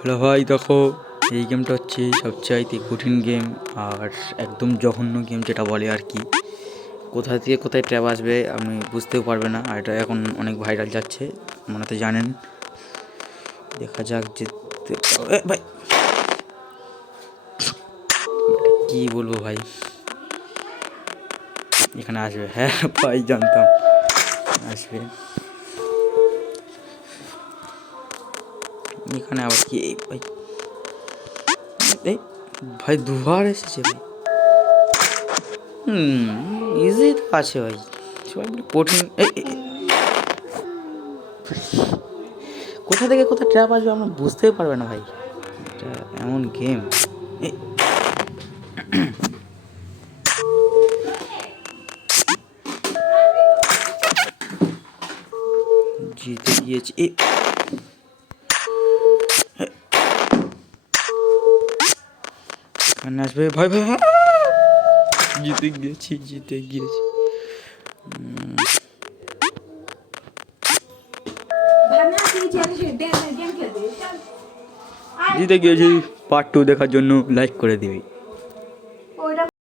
Hello ভাই, দেখো এই গেমটা হচ্ছে সবচাইতে কঠিন গেম আর একদম জঘন্য গেম যেটা বলে আর কি। কোথা থেকে কোথায় ট্র্যাপ আসবে আপনি বুঝতেও পারবে না, আর এটা এখন অনেক ভাইরাল যাচ্ছে, মনে তো জানেন। দেখা যাক জিততে ভাই, কি বলবো ভাই, এখানে আসবে। হ্যাঁ ভাই, জানতাম আসবে। এখানে আবার কি ভাই, এই ভাই দুবার এসেছে ভাই। ইজি তো আছে ভাই, সবাই বলে কঠিন। কোথা থেকে কোথা ট্র্যাপ আসবে আমরা বুঝতেই পারবে না ভাই, এটা এমন গেম। জিতে গিয়েছি এখানে আসবে ভাই ভাই, হ্যাঁ জিতে গিয়েছি জিতে গিয়েছি। জিতে গিয়েছি। পার্ট 2 দেখার জন্য লাইক করে দিবি।